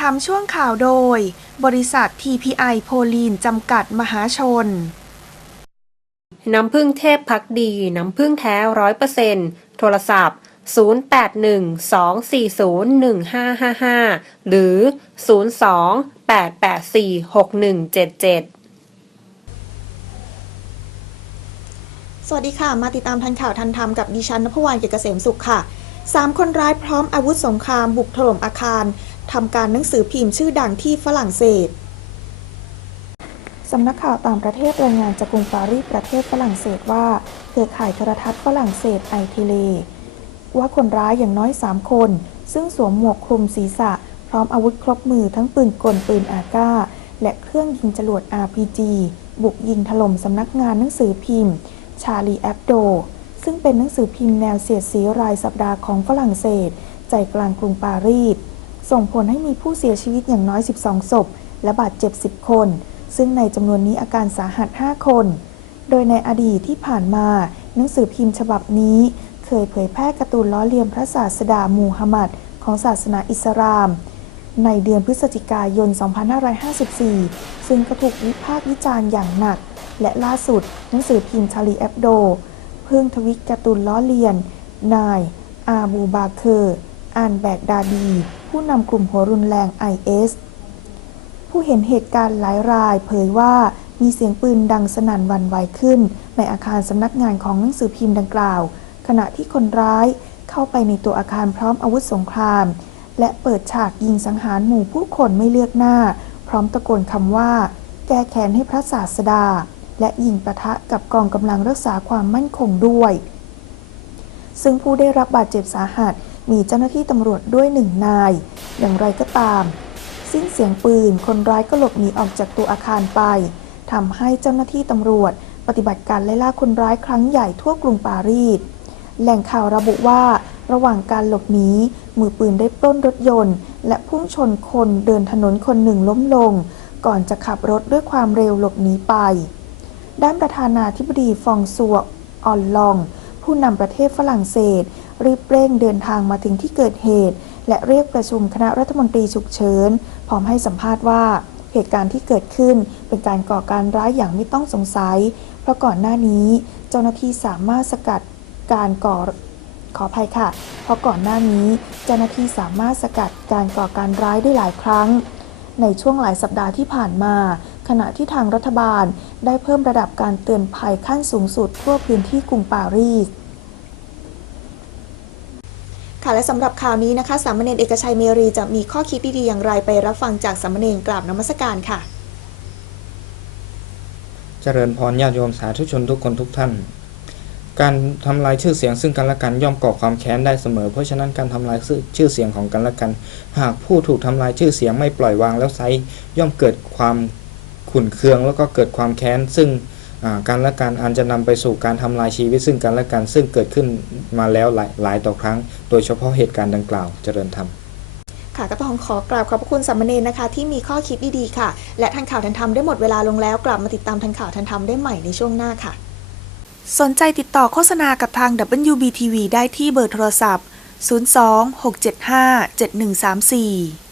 ทำช่วงข่าวโดย บริษัท TPI โพลีนจำกัดมหาชน น้ำผึ้งเทพพักดี น้ำผึ้งแท้ร้อยเปอร์เซ็นโทรศัพท์ 0812401555 หรือ 02-884-6177สวัสดีค่ะ มาติดตามทันข่าวทันธรรมกับดิฉันนภวรรณเกียรติเกษมสุขค่ะสามคนร้ายพร้อมอาวุธสงครามบุกถล่มอาคาร ทำการหนังสือพิมพ์ชื่อดังที่ฝรั่งเศสสำนักข่าวต่างประเทศรายงานจากกรุงปารีสประเทศฝรั่งเศสว่าเครือข่ายโทรทัศน์ฝรั่งเศสไอทีเลว่าคนร้ายอย่างน้อย 3 คน ซึ่งสวมหมวกคลุมศีรษะ พร้อมอาวุธครบมือทั้งปืนกลปืนอากาและเครื่องยิงจรวด RPG บุกยิงถล่มสำนักงานหนังสือพิมพ์ ชาลีแอบโด ซึ่งเป็นหนังสือพิมพ์แนวเสียดสีรายสัปดาห์ของฝรั่งเศส ใจกลางกรุงปารีส ส่งผลให้มีผู้เสียชีวิตอย่างน้อย 12 ศพ และบาดเจ็บ 10 คน ซึ่งในจำนวนนี้อาการสาหัส 5 คน โดยในอดีตที่ผ่านมา หนังสือพิมพ์ฉบับนี้ เคยเผยแพร่การ์ตูนล้อเลียนพระศาสดามูฮัมหมัดของศาสนาอิสลาม ในเดือนพฤศจิกายน 2554 ซึ่งก็ถูกวิพากษ์วิจารณ์อย่างหนัก และล่าสุดหนังสือพิมพ์ชาลีแอบโด เพิ่งทวิตการ์ตูนล้อเลียน นาย อาบูบาเคอร์อานแบกดาดี ผู้นำกลุ่มหัวรุนแรง IS ผู้เห็นเหตุการณ์หลายรายเผยว่ามีเสียงปืนดังสนั่นวันไหวขึ้น ในอาคารสำนักงานของหนังสือพิมพ์ดังกล่าว ขณะที่คนร้ายเข้าไปในตัวอาคารพร้อมอาวุธสงคราม และเปิดฉากยิงสังหารหมู่ผู้คนไม่เลือกหน้า พร้อมตะโกนคำว่า แก้แค้นให้พระศาสดา และยิงปะทะกับกองกำลังรักษาความมั่นคงด้วย ซึ่งผู้ได้รับบาดเจ็บสาหัส มีเจ้าหน้าที่ตำรวจด้วยหนึ่งนาย อย่างไรก็ตาม สิ้นเสียงปืนคนร้ายก็หลบหนีออกจากตัวอาคารไปทำให้เจ้าหน้าที่ตำรวจ ปฏิบัติการไล่ล่าคนร้ายครั้งใหญ่ทั่วกรุงปารีสแหล่งข่าวระบุว่า ระหว่างการหลบหนีมือปืนได้ปล้นรถยนต์ และพุ่งชนคนเดินถนนคนหนึ่งล้มลง ก่อนจะขับรถด้วยความเร็วหลบหนีไป ด้านประธานาธิบดีฟองซัวออนลอง ผู้นำประเทศฝรั่งเศส รีบเร่งเดินทางมาถึงที่เกิดเหตุ และเรียกประชุมคณะรัฐมนตรีฉุกเฉินพร้อมให้สัมภาษณ์ว่าเหตุการณ์ที่เกิดขึ้นเป็นการก่อการร้ายอย่างไม่ต้องสงสัย เพราะก่อนหน้านี้เจ้าหน้าที่สามารถสกัดการก่อขออภัยค่ะ เพราะก่อนหน้านี้เจ้าหน้าที่สามารถสกัดการก่อการร้ายได้หลายครั้ง ในช่วงหลายสัปดาห์ที่ผ่านมา ขณะที่ทางรัฐบาลได้เพิ่มระดับการเตือนภัยขั้นสูงสุดทั่วพื้นที่กรุงปารีส ค่ะและสำหรับข่าวนี้นะคะสามเณรเอกชัยเมรีจะมีข้อคิดดีๆอย่างไรไปรับฟังจากสามเณรกราบนมัสการค่ะ เจริญพรญาติโยมสาธุชนทุกคนทุกท่าน การทำลายชื่อเสียงซึ่งกันและกันย่อมก่อความแค้นได้เสมอ เพราะฉะนั้นการทำลายชื่อเสียงของกันและกัน หากผู้ถูกทำลายชื่อเสียงไม่ปล่อยวางแล้วไซย่อมเกิดความขุ่นเคืองแล้วก็เกิดความแค้นซึ่ง การและกันอันจะนำไปสู่การทำลายชีวิตซึ่งกันและกันซึ่งเกิดขึ้นมาแล้วหลายหลายต่อครั้ง โดยเฉพาะเหตุการณ์ดังกล่าวเจริญธรรมค่ะก็ต้องขอกราบขอบพระคุณสามเณรนะคะ ที่มีข้อคิดดีๆค่ะ และทันข่าวทันธรรมได้หมดเวลาลงแล้ว กลับมาติดตามทันข่าวทันธรรมได้ใหม่ในช่วงหน้าค่ะ สนใจติดต่อโฆษณากับทาง WBTV ได้ที่เบอร์โทรศัพท์ 02 675 7134